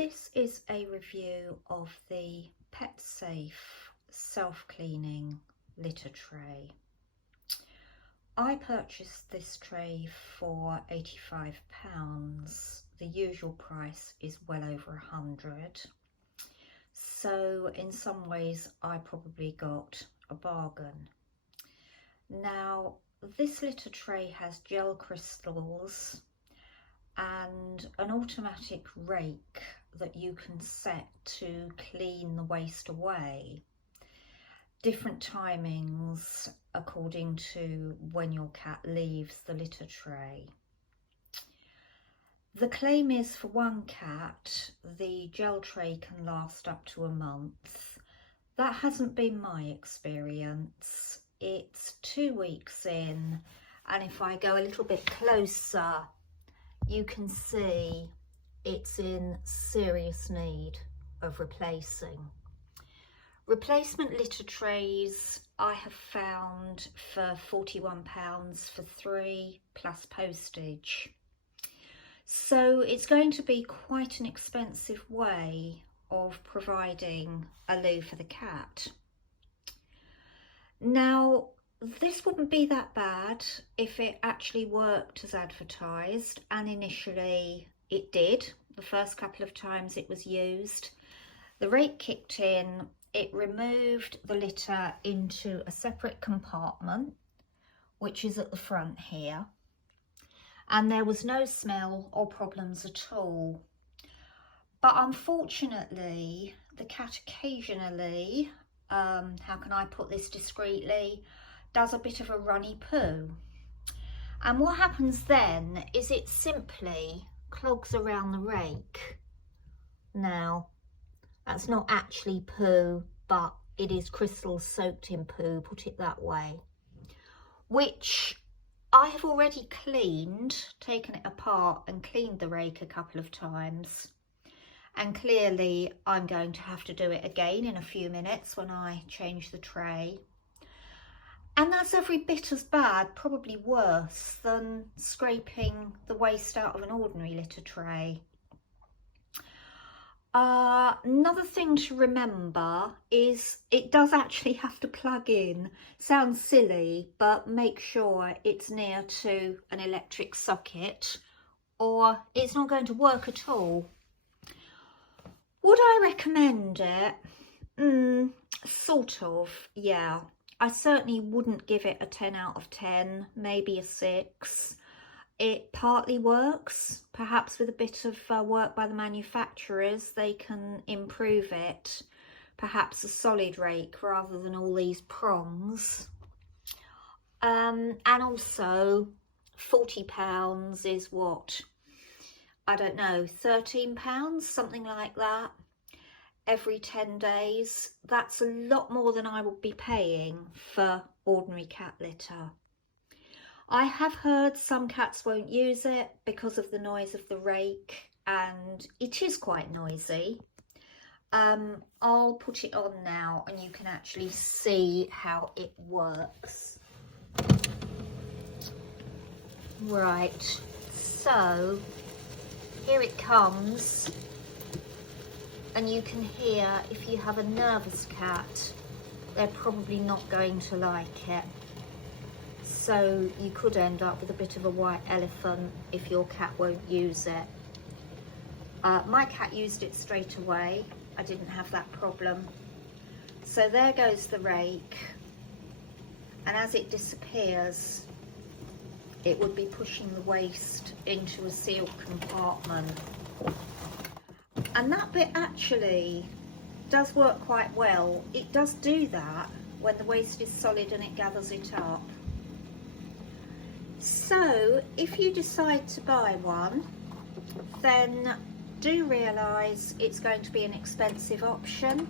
This is a review of the Petsafe self-cleaning litter tray. I purchased this tray for £85. The usual price is well over £100. So in some ways I probably got a bargain. Now this litter tray has gel crystals and an automatic rake that you can set to clean the waste away. Different timings according to when your cat leaves the litter tray. The claim is for one cat, the gel tray can last up to a month. That hasn't been my experience. It's 2 weeks in, and if I go a little bit closer, you can see it's in serious need of replacing. Replacement litter trays I have found for £41 for 3 plus postage. So it's going to be quite an expensive way of providing a loo for the cat. Now, this wouldn't be that bad if it actually worked as advertised, and initially it did. The first couple of times it was used, the rake kicked in, it removed the litter into a separate compartment, which is at the front here, and there was no smell or problems at all. But unfortunately, the cat occasionally, how can I put this discreetly, does a bit of a runny poo. And what happens then is it simply clogs around the rake. Now, that's not actually poo, but it is crystals soaked in poo, put it that way, which I have already cleaned, taken it apart and cleaned the rake a couple of times. And clearly I'm going to have to do it again in a few minutes when I change the tray. And that's every bit as bad, probably worse, than scraping the waste out of an ordinary litter tray. Another thing to remember is it does actually have to plug in. Sounds silly, but make sure it's near to an electric socket or it's not going to work at all. Would I recommend it? Sort of, yeah. I certainly wouldn't give it a 10 out of 10, maybe a 6. It partly works, perhaps with a bit of work by the manufacturers, they can improve it. Perhaps a solid rake rather than all these prongs. And also £40 is what? I don't know, £13, something like that. Every 10 days. That's a lot more than I would be paying for ordinary cat litter. I have heard some cats won't use it because of the noise of the rake, and it is quite noisy. I'll put it on now and you can actually see how it works. Right, so here it comes. And you can hear, if you have a nervous cat, they're probably not going to like it. So you could end up with a bit of a white elephant if your cat won't use it. My cat used it straight away. I didn't have that problem. So there goes the rake. And as it disappears, it would be pushing the waste into a sealed compartment. And that bit actually does work quite well. It does do that when the waste is solid and it gathers it up. So if you decide to buy one, then do realise it's going to be an expensive option.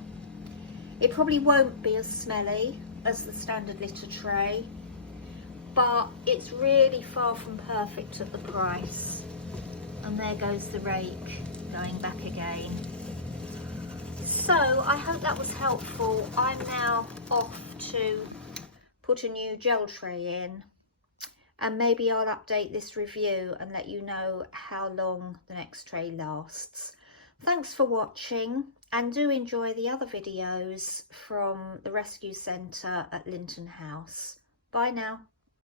It probably won't be as smelly as the standard litter tray, but it's really far from perfect at the price. And there goes the rake going back again. So I hope that was helpful. I'm now off to put a new gel tray in, and maybe I'll update this review and let you know how long the next tray lasts. Thanks for watching, and do enjoy the other videos from the rescue centre at Linton House. Bye now.